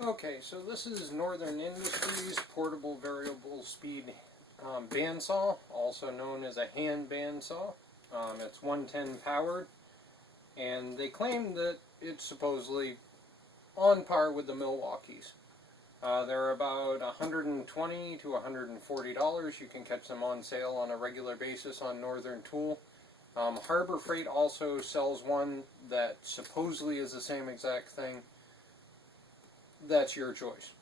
Okay, so this is Northern Industries portable variable speed bandsaw, also known as a hand bandsaw. It's 110 powered, and they claim that it's supposedly on par with the Milwaukees. They're about $120 to $140. You can catch them on sale on a regular basis on Northern Tool. Harbor Freight also sells one that supposedly is the same exact thing. That's your choice.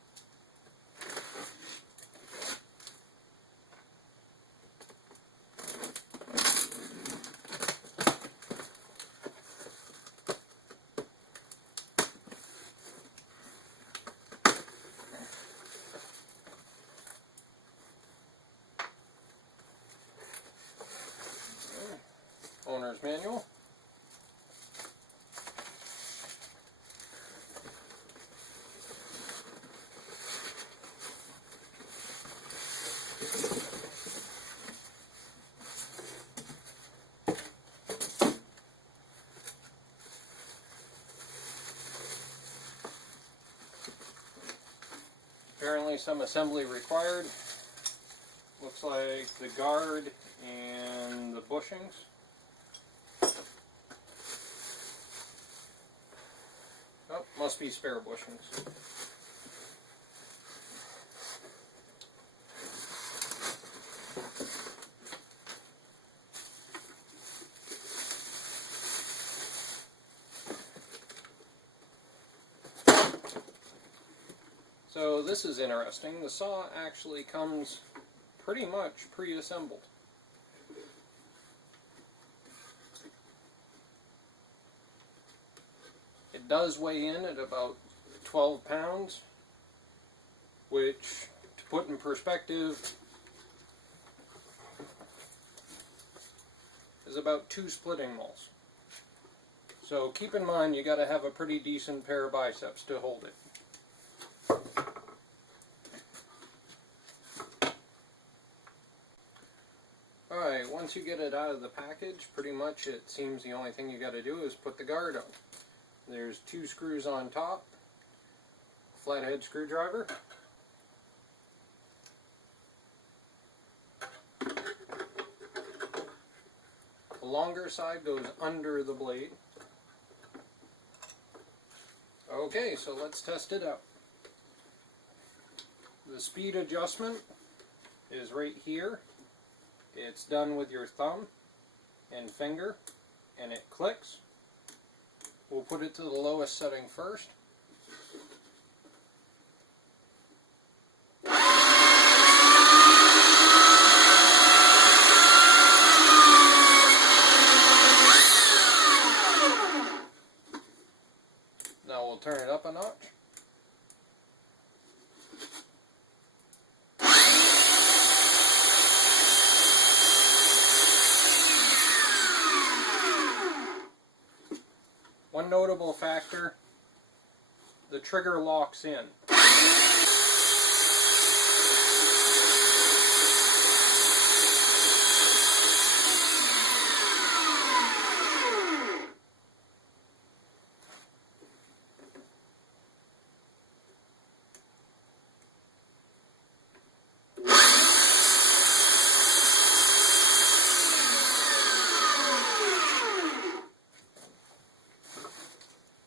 Owner's manual. Apparently some assembly required. Looks like the guard and the bushings. Oh, must be spare bushings. So this is interesting. The saw actually comes pretty much pre-assembled. It does weigh in at about 12 pounds, which, to put in perspective, is about 2 splitting mauls. So keep in mind you got to have a pretty decent pair of biceps to hold it. Alright, once you get it out of the package, pretty much it seems the only thing you got to do is put the guard on. There's 2 screws on top, flathead screwdriver, the longer side goes under the blade. Okay, so let's test it out. The speed adjustment is right here. It's done with your thumb and finger, and it clicks. We'll put it to the lowest setting first. Now we'll turn it up a notch. One notable factor, the trigger locks in.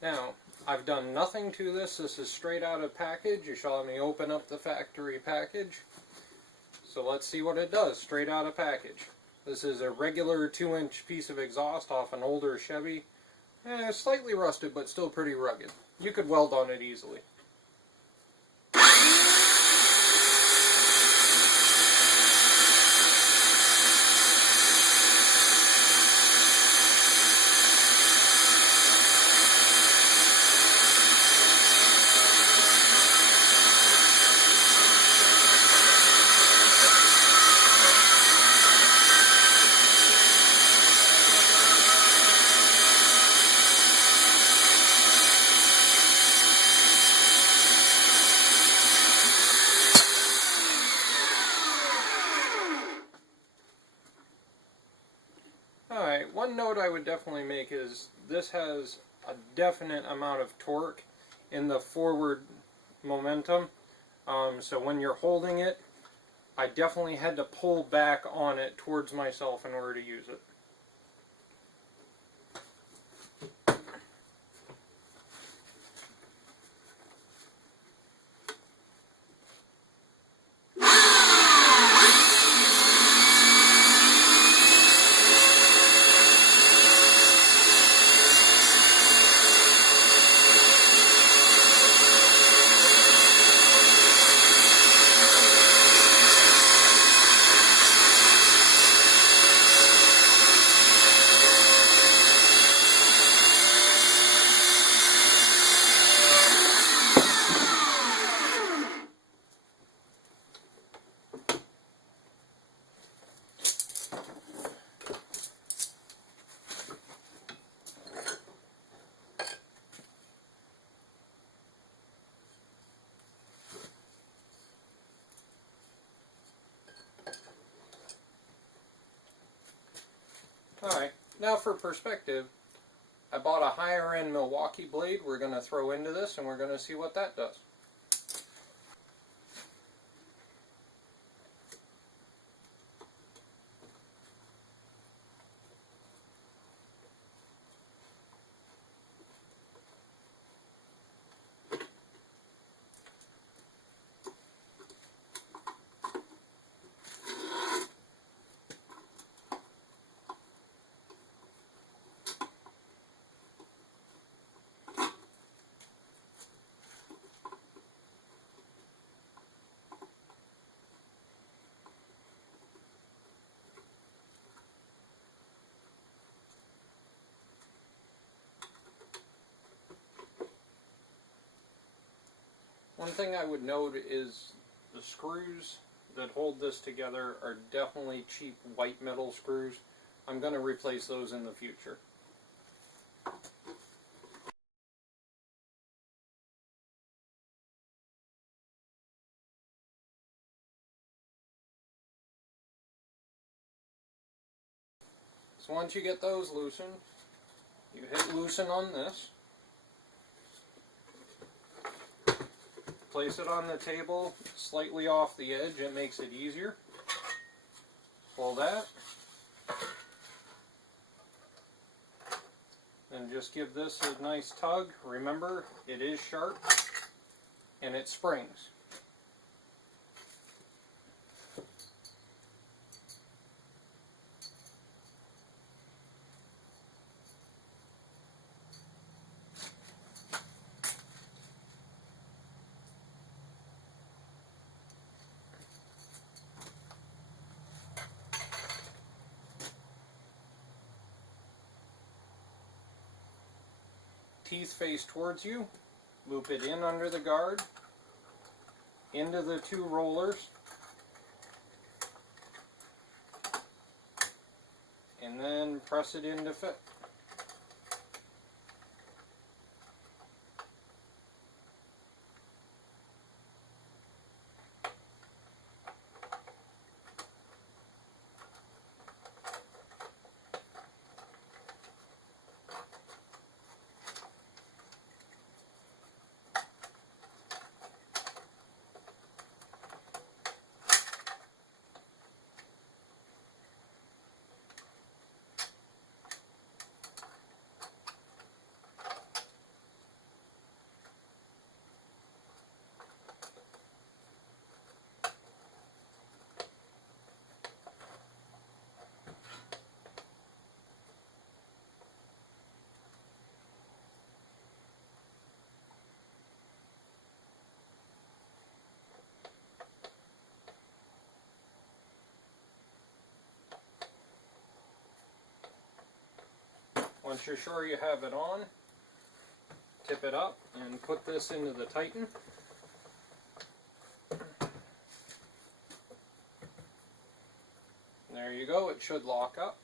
Now, I've done nothing to this. This is straight out of package. You saw me open up the factory package. So let's see what it does straight out of package. This is a regular 2-inch piece of exhaust off an older Chevy. Slightly rusted, but still pretty rugged. You could weld on it easily. Alright, one note I would definitely make is this has a definite amount of torque in the forward momentum. So when you're holding it, I definitely had to pull back on it towards myself in order to use it. Alright, now for perspective, I bought a higher end Milwaukee blade we're going to throw into this, and we're going to see what that does. One thing I would note is the screws that hold this together are definitely cheap white metal screws. I'm going to replace those in the future. So once you get those loosened, you hit loosen on this. Place it on the table slightly off the edge, it makes it easier. Pull that. And just give this a nice tug. Remember, it is sharp and it springs. Teeth face towards you, loop it in under the guard, into the two rollers, and then press it in to fit. Once you're sure you have it on, tip it up and put this into the Titan. There you go, it should lock up.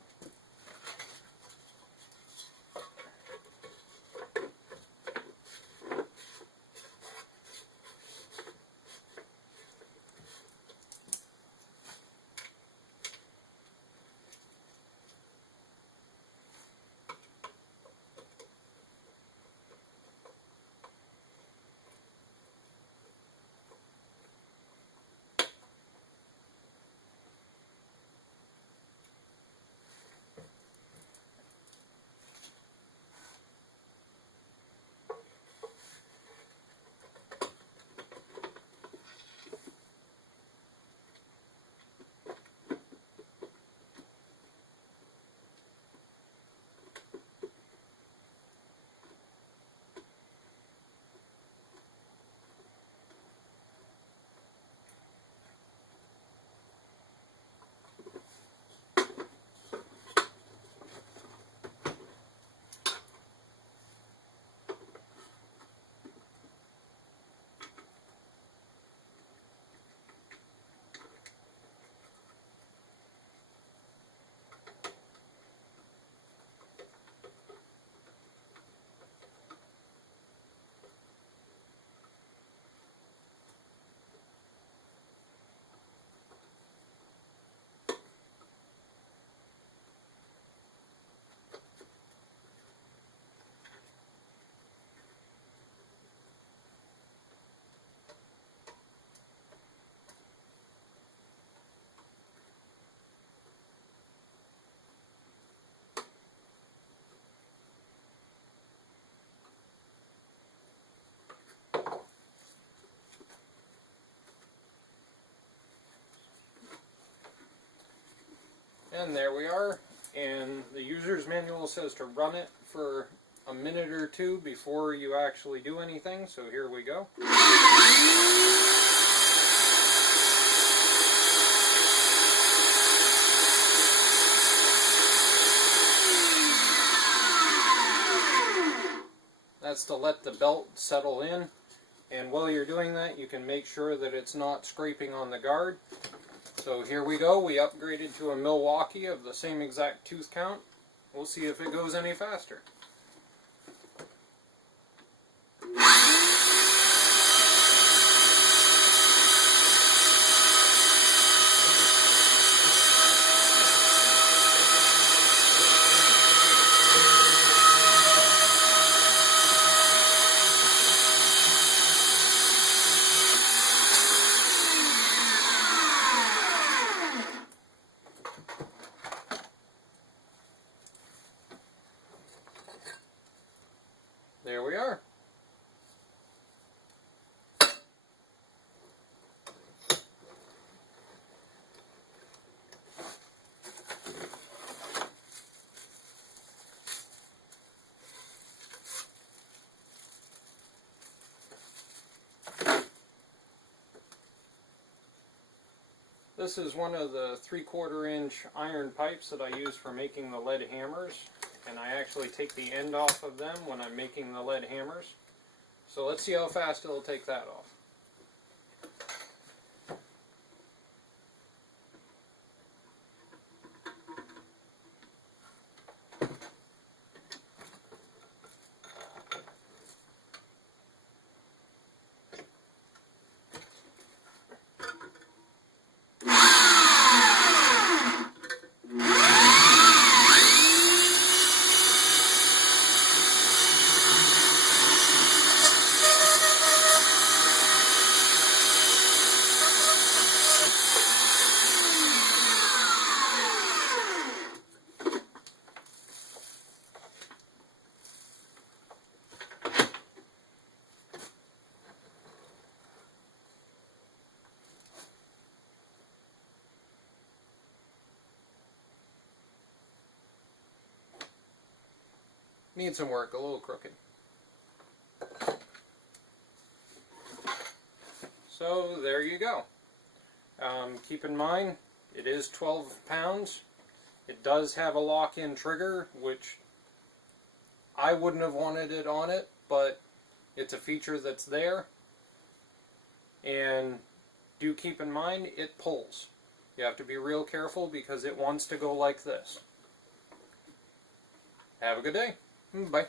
And there we are. And the user's manual says to run it for a minute or two before you actually do anything. So here we go. That's to let the belt settle in. And while you're doing that, you can make sure that it's not scraping on the guard. So here we go. We upgraded to a Milwaukee of the same exact tooth count. We'll see if it goes any faster. There we are. This is one of the 3/4 inch iron pipes that I use for making the lead hammers. And I actually take the end off of them when I'm making the lead hammers. So let's see how fast it'll take that off. Needs some work, a little crooked. So there you go. Keep in mind, it is 12 pounds. It does have a lock-in trigger, which I wouldn't have wanted it on it, but it's a feature that's there. And do keep in mind, it pulls. You have to be real careful because it wants to go like this. Have a good day. Bye.